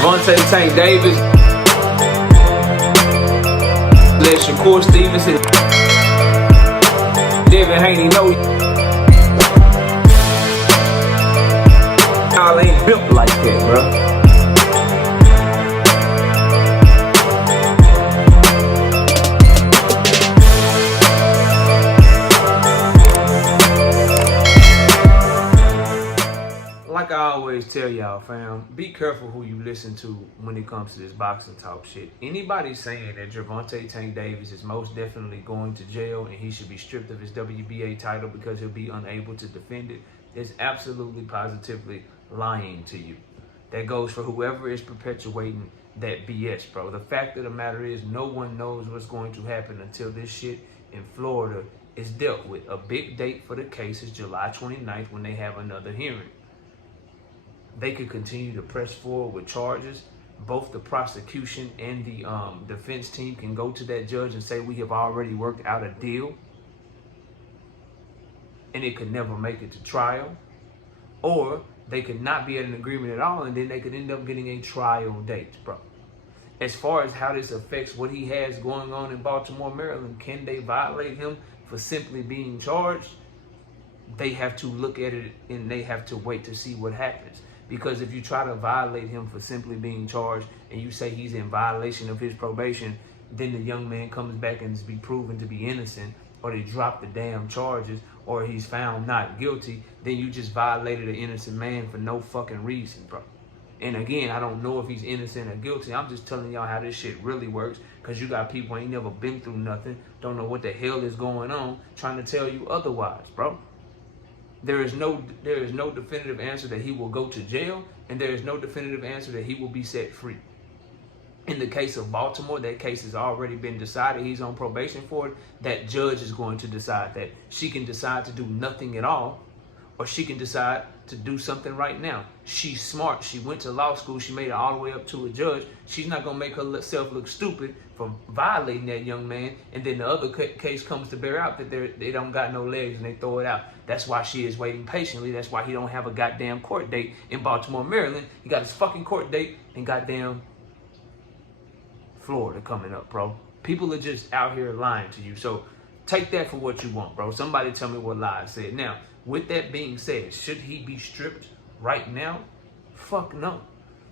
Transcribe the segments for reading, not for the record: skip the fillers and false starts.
Gervonta Tank Davis. Let Shakur Stevenson. Devin Haney know y'all ain't built like that, bro. Like I always tell y'all, fam, be careful who you listen to when it comes to this boxing talk shit. Anybody saying that Gervonta Tank Davis is most definitely going to jail and he should be stripped of his WBA title because he'll be unable to defend it is absolutely positively lying to you. That goes for whoever is perpetuating that BS, bro. The fact of the matter is no one knows what's going to happen until this shit in Florida is dealt with. A big date for the case is July 29th when they have another hearing. They could continue to press forward with charges. Both the prosecution and the defense team can go to that judge and say, we have already worked out a deal. And it could never make it to trial. Or they could not be at an agreement at all, and then they could end up getting a trial date, bro. As far as how this affects what he has going on in Baltimore, Maryland, can they violate him for simply being charged? They have to look at it and they have to wait to see what happens. Because if you try to violate him for simply being charged and you say he's in violation of his probation, then the young man comes back and is be proven to be innocent, or they drop the damn charges, or he's found not guilty, then you just violated an innocent man for no fucking reason, bro. And again, I don't know if he's innocent or guilty. I'm just telling y'all how this shit really works, because you got people who ain't never been through nothing, don't know what the hell is going on, trying to tell you otherwise, bro. There is no definitive answer that he will go to jail, and there is no definitive answer that he will be set free. In the case of Baltimore, that case has already been decided. He's on probation for it. That judge is going to decide that. She can decide to do nothing at all, or she can decide to do something right now. She's smart. She went to law school. She made it all the way up to a judge. She's not going to make herself look stupid for violating that young man, and then the other case comes to bear out that they don't got no legs and they throw it out. That's why she is waiting patiently. That's why he don't have a goddamn court date in Baltimore, Maryland. He got his fucking court date in goddamn Florida coming up, bro. People are just out here lying to you. So take that for what you want, bro. Somebody tell me what lie I said. Now, with that being said, should he be stripped right now? Fuck no.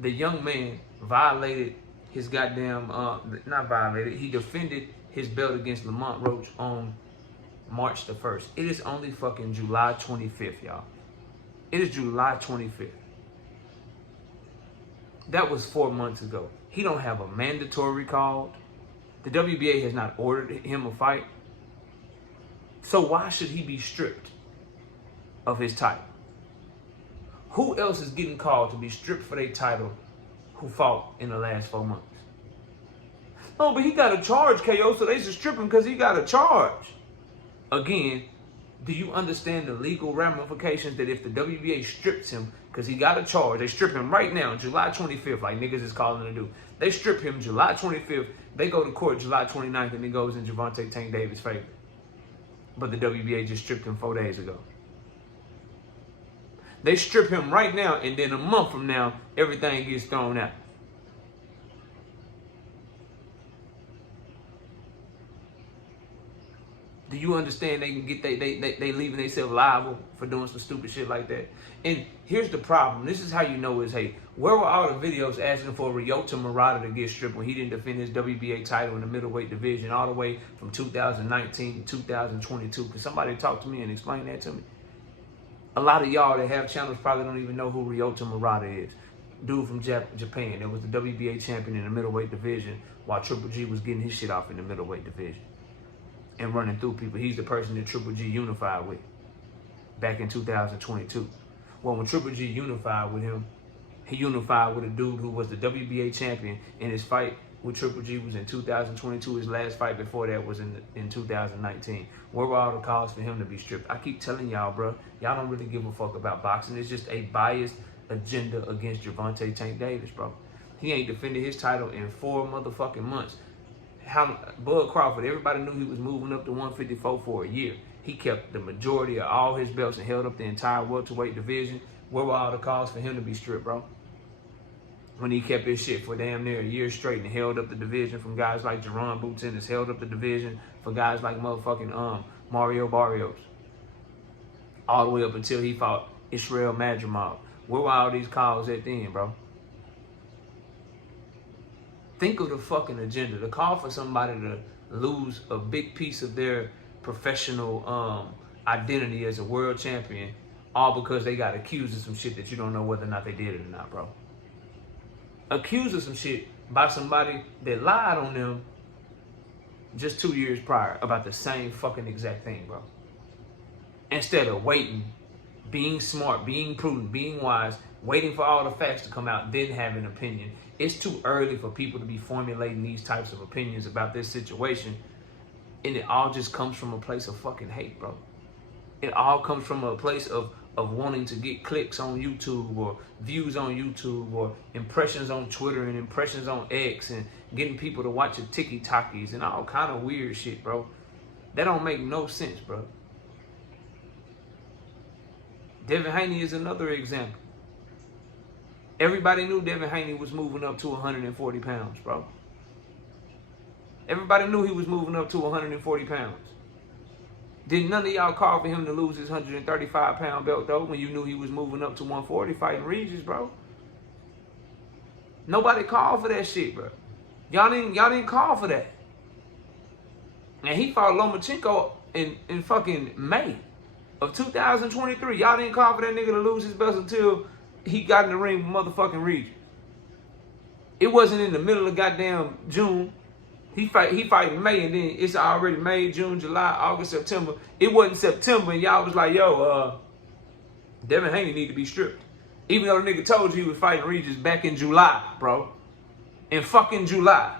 The young man violated his goddamn, not violated, he defended his belt against Lamont Roach on March the 1st. It is only fucking July 25th, y'all. It is July 25th. That was 4 months ago. He don't have a mandatory called. The WBA has not ordered him a fight. So why should he be stripped of his title? Who else is getting called to be stripped for their title who fought in the last 4 months? Oh, but he got a charge, KO, so they should strip him because he got a charge. Again, do you understand the legal ramifications that if the WBA strips him because he got a charge, they strip him right now, July 25th, like niggas is calling to do. They strip him July 25th, they go to court July 29th, and it goes in Gervonta Tank Davis' favor. But the WBA just stripped him 4 days ago. They strip him right now, and then a month from now, everything gets thrown out. Do you understand they can get they leaving themselves liable for doing some stupid shit like that? And here's the problem. This is how you know is, hey, where were all the videos asking for Ryota Murata to get stripped when he didn't defend his WBA title in the middleweight division all the way from 2019 to 2022? Can somebody talk to me and explain that to me? A lot of y'all that have channels probably don't even know who Ryota Murata is. Dude from Japan that was the WBA champion in the middleweight division while Triple G was getting his shit off in the middleweight division and running through people. He's the person that Triple G unified with back in 2022. Well, when Triple G unified with him, he unified with a dude who was the WBA champion, and his fight with Triple G was in 2022. His last fight before that was in 2019. Where were all the calls for him to be stripped? I keep telling y'all, bro, y'all don't really give a fuck about boxing. It's just a biased agenda against Gervonta Tank Davis, bro. He ain't defended his title in 4 motherfucking months. Bud Crawford, everybody knew he was moving up to 154 for a year. He kept the majority of all his belts and held up the entire welterweight division. Where were all the calls for him to be stripped, bro? when he kept his shit for damn near a year straight and held up the division from guys like Jerron Boots Ennis, held up the division for guys like motherfucking Mario Barrios. All the way up until he fought Israel Madrimov. Where were all these calls at then, bro? Think of the fucking agenda. The call for somebody to lose a big piece of their professional identity as a world champion, all because they got accused of some shit that you don't know whether or not they did it or not, bro. Accused of some shit by somebody that lied on them just 2 years prior about the same fucking exact thing, bro. Instead of waiting, being smart, being prudent, being wise, waiting for all the facts to come out, then have an opinion. It's too early for people to be formulating these types of opinions about this situation. And it all just comes from a place of fucking hate, bro. It all comes from a place of wanting to get clicks on YouTube or views on YouTube or impressions on Twitter and impressions on X and getting people to watch your TikTokies and all kind of weird shit, bro. That don't make no sense, bro. Devin Haney is another example. Everybody knew Devin Haney was moving up to 140 pounds, bro. Everybody knew he was moving up to 140 pounds. Did none of y'all call for him to lose his 135-pound belt, though, when you knew he was moving up to 140 fighting Regis, bro? Nobody called for that shit, bro. Y'all didn't call for that. And he fought Lomachenko in fucking May of 2023. Y'all didn't call for that nigga to lose his belt until he got in the ring with motherfucking Regis. It wasn't in the middle of goddamn June. He fight in May, and then it's already May, June, July, August, September. It wasn't September, and y'all was like, yo, Devin Haney need to be stripped. Even though the nigga told you he was fighting Regis back in July, bro. In fucking July.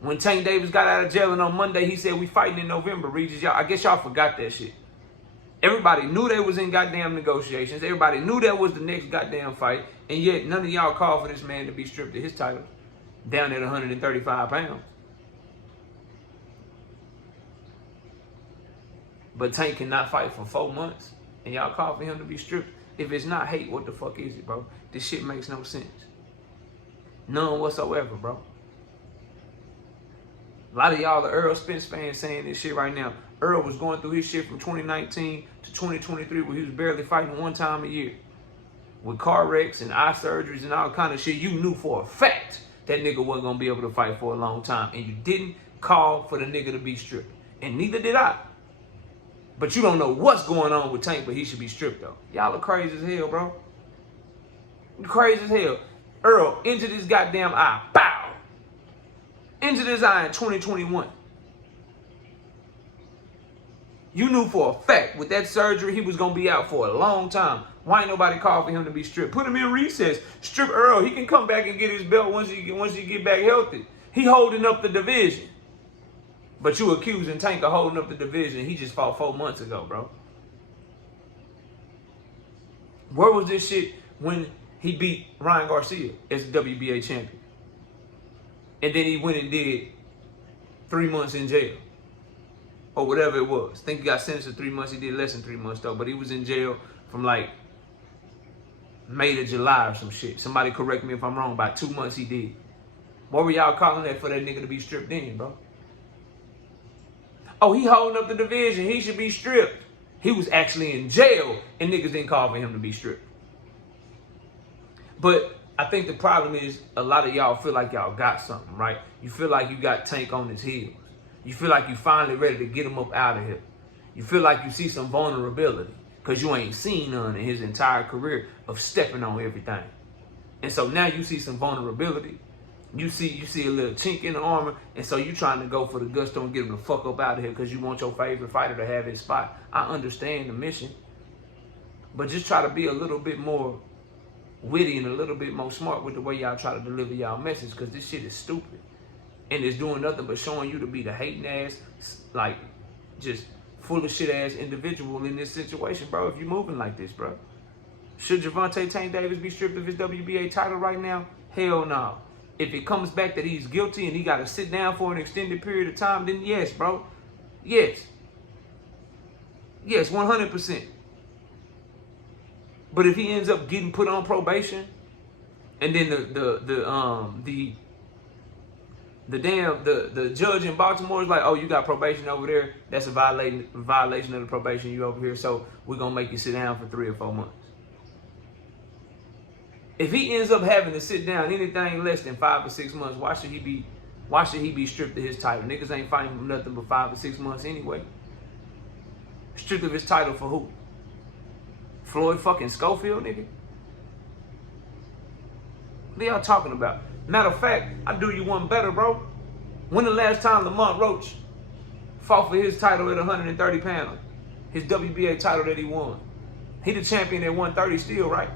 When Tank Davis got out of jail, and on Monday he said we fighting in November, Regis. Y'all, I guess y'all forgot that shit. Everybody knew they was in goddamn negotiations. Everybody knew that was the next goddamn fight. And yet none of y'all called for this man to be stripped of his title. Down at 135 pounds. But Tank cannot fight for 4 months. And y'all call for him to be stripped. If it's not hate, what the fuck is it, bro? This shit makes no sense. None whatsoever, bro. A lot of y'all are Earl Spence fans saying this shit right now. Earl was going through his shit from 2019 to 2023 where he was barely fighting one time a year. With car wrecks and eye surgeries and all kind of shit. You knew for a fact that nigga wasn't going to be able to fight for a long time. And you didn't call for the nigga to be stripped. And neither did I. But you don't know what's going on with Tank, but he should be stripped, though. Y'all are crazy as hell, bro. Crazy as hell. Earl injured his goddamn eye. Bow! Injured his eye in 2021. You knew for a fact with that surgery he was going to be out for a long time. Why ain't nobody called for him to be stripped? Put him in recess. Strip Earl. He can come back and get his belt once he get back healthy. He holding up the division. But you accusing Tank of holding up the division. He just fought 4 months ago, bro. Where was this shit when he beat Ryan Garcia as the WBA champion? And then he went and did 3 months in jail. Or whatever it was. I think he got sentenced to 3 months. He did less than 3 months, though. But he was in jail from like May to July or some shit. Somebody correct me if I'm wrong. About 2 months he did. What were y'all calling that for that nigga to be stripped in, bro? Oh, he holding up the division. He should be stripped. He was actually in jail and niggas didn't call for him to be stripped. But I think the problem is a lot of y'all feel like y'all got something, right? You feel like you got Tank on his heels. You feel like you finally ready to get him up out of here. You feel like you see some vulnerability because you ain't seen none in his entire career of stepping on everything. And so now you see some vulnerability. You see a little chink in the armor, and so you trying to go for the gusto and get him the fuck up out of here because you want your favorite fighter to have his spot. I understand the mission, but just try to be a little bit more witty and a little bit more smart with the way y'all try to deliver y'all message, because this shit is stupid. And it's doing nothing but showing you to be the hating ass, like, just full of shit ass individual in this situation, bro, if you moving like this, bro. Should Gervonta Tank Davis be stripped of his WBA title right now? Hell no. If it comes back that he's guilty and he got to sit down for an extended period of time, then yes, bro. Yes. Yes, 100%. But if he ends up getting put on probation And then the judge in Baltimore is like, oh, you got probation over there. That's a violation of the probation you over here. So we're gonna make you sit down for 3 or 4 months. If he ends up having to sit down anything less than 5 or 6 months, why should he be stripped of his title? Niggas ain't fighting for nothing but 5 or 6 months anyway. Stripped of his title for who? Floyd fucking Schofield, nigga? What are y'all talking about? Matter of fact, I do you one better, bro. When the last time Lamont Roach fought for his title at 130 pounds? His WBA title that he won. He the champion at 130 still, right?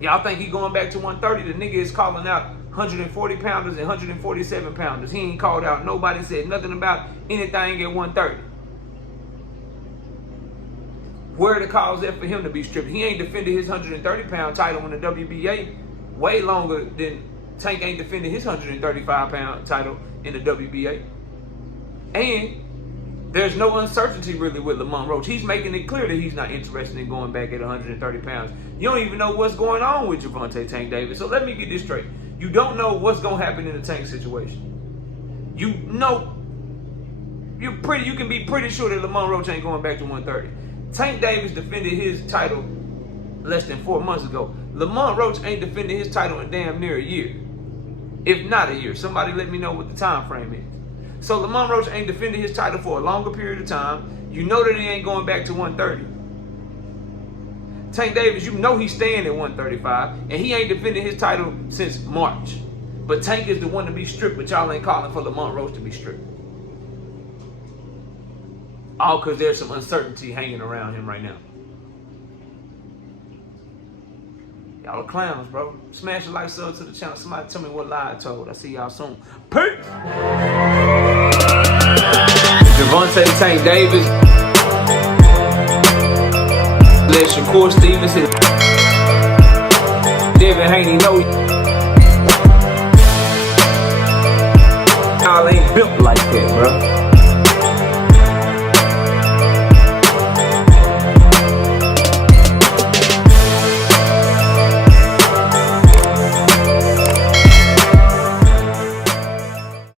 Y'all think he going back to 130? The nigga is calling out 140 pounders and 147 pounders. He ain't called out nobody, said nothing about anything at 130. Where the cause at for him to be stripped? He ain't defended his 130-pound title in the WBA way longer than Tank ain't defended his 135-pound title in the WBA. And there's no uncertainty really with Lamont Roach. He's making it clear that he's not interested in going back at 130 pounds. You don't even know what's going on with Gervonta Tank Davis. So let me get this straight. You don't know what's going to happen in the Tank situation. You know, you can be pretty sure that Lamont Roach ain't going back to 130. Tank Davis defended his title less than 4 months ago. Lamont Roach ain't defended his title in damn near a year. If not a year. Somebody let me know what the time frame is. So Lamont Roach ain't defended his title for a longer period of time. You know that he ain't going back to 130. Tank Davis, you know he's staying at 135, and he ain't defended his title since March. But Tank is the one to be stripped, but y'all ain't calling for Lamont Roach to be stripped. All because there's some uncertainty hanging around him right now. Y'all are clowns, bro. Smash the like, sub to the channel. Somebody tell me what lie I told. I see y'all soon. Peace! Gervonta Tank Davis. Let Shakur Stevenson. Devin Haney know